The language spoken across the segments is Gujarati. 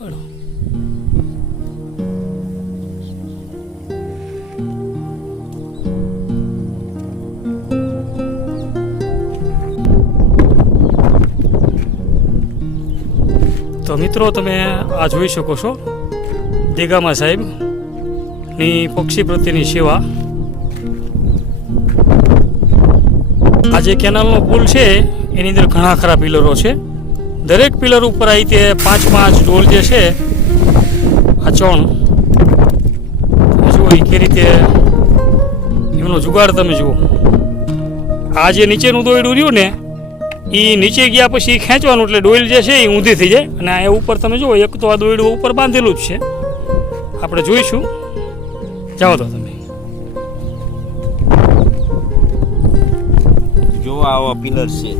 બરાબર. તો મિત્રો, તમે આ જોઈ શકો છો, દેગામા સાહેબની પક્ષી પ્રત્યેની સેવા આ જે કેનાલનો પુલ છે, એની અંદર ઘણા ખરા પિલરો છે દરેક પિલર ઉપર આવી તે પાંચ પાંચ ડોલ જે છે, આ ચણ જુઓ એ કે રીતે એમનો જુગાડ તમે જુઓ. આ જે નીચેનું દોયડું રહ્યું ને એ નીચે ગયા પછી ખેંચવાનું એટલે ડોઈલ જે છે એ ઊંધી થઈ જાય. અને આ ઉપર તમે જુઓ, એક તો આ દોયડું ઉપર બાંધેલું જ છે. આપણે જોઈશું. જાઓ તો તમે. જો આવા પિલર છે.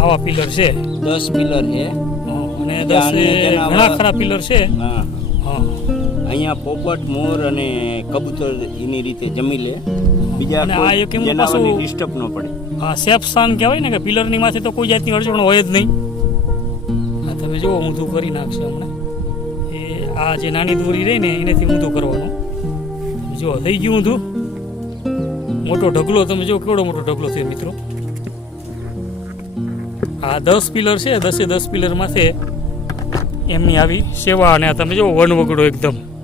આવા પિલર છે. દસ પિલર છે. અને દસ ઘણા ખરા પિલર છે. હા. અહીંયા પોપટ મોર અને કબૂતર એની રીતે જમી લે. બીજા આ એક એમ પાછું- ડિસ્ટર્બ ન પડે. હા સેફ સ્થાન કહેવાય ને કે પિલરની માથે તો કોઈ જાતની અડચણ હોય જ નહીં. હા તમે જુઓ ઊંધું કરી નાખશે હમણાં. એ આ જે નાની દોરી રહી ને એનેથી ઊંધું કરવાનું. જુઓ થઈ ગયું ઊંધું. મોટો ઢગલો તમે જો કેવડો મોટો ઢગલો થયો મિત્રો. આ દસ પિલર છે, દસે દસ પિલરમાંથી માથે એમની આવી સેવા. અને આ તમે જુઓ, વનવગડો એકદમ.